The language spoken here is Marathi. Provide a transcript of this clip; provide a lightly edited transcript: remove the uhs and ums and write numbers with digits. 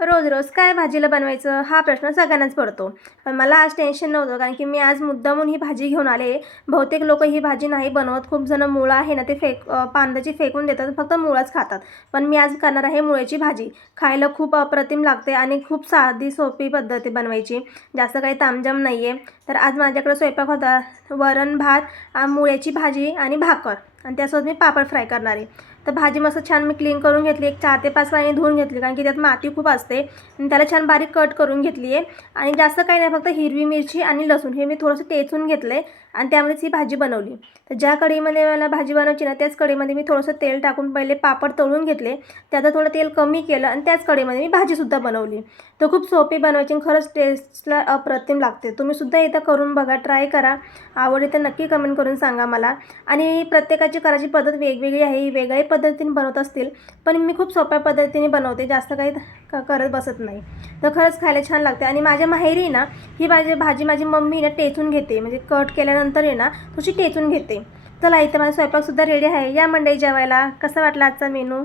रोज-रोज काय भाजीला बनवायचं हा प्रश्न सगळ्यांनाच पडतो. पण मला आज टेन्शन नव्हतं कारण की मी आज मुद्दामून ही भाजी घेऊन आले. बहुतेक लोकं ही भाजी नाही बनवत. खूप जण मुळं आहे ना ते पांदाची फेकून देतात, फक्त मुळंच खातात. पण मी आज करणार आहे मुळ्याची भाजी. खायला खूप अप्रतिम लागते आणि खूप साधी सोपी पद्धत आहे बनवायची. जास्त काही तामझाम नाही आहे. तर आज माझ्याकडे स्वयंपाक होता वरण, भात, मुळ्याची भाजी आणि भाकर आणि त्यासोबत मी पापड फ्राय करणार आहे. तर भाजी मस्त छान मी क्लीन करून घेतली. एक 4 ते 5 पाण्याने धुवून घेतली कारण की त्यात माती खूप असते आणि त्याला छान बारीक कट करून घेतली आहे आणि जास्त काही नाही, फक्त हिरवी मिरची आणि लसूण हे मी थोडंसं टेचून घेतलं आहे आणि त्यामध्येच ही भाजी बनवली. तर ज्या कढईमध्ये मला भाजी बनवायची ना त्याच कढईमध्ये मी थोडंसं तेल टाकून पहिले पापड तळून घेतले. त्यात थोडं तेल कमी केलं आणि त्याच कढईमध्ये मी भाजीसुद्धा बनवली. तर खूप सोपी बनवायची आणि खरंच टेस्टला अप्रतिम लागते. तुम्हीसुद्धा इथं करून बघा, ट्राय करा. आवडली तर नक्की कमेंट करून सांगा मला. आणि प्रत्येकाची करायची पद्धत वेगवेगळी आहे, वेगळ्या पद्धतीने बनवत असतील, पण मी खूप सोप्या पद्धतीने बनवते, जास्त काही करत बसत नाही. तर खरंच खायला छान लागते. आणि माझ्या माहेरी ना ही भाजी माझी मम्मी ना टेचून घेते, म्हणजे कट केल्यानंतर आहे ना थोडीशी टेचून घेते. चला इथे माझा स्वयंपाकसुद्धा रेडी आहे. या मंडळी जेवायला. कसा वाटला आजचा मेनू?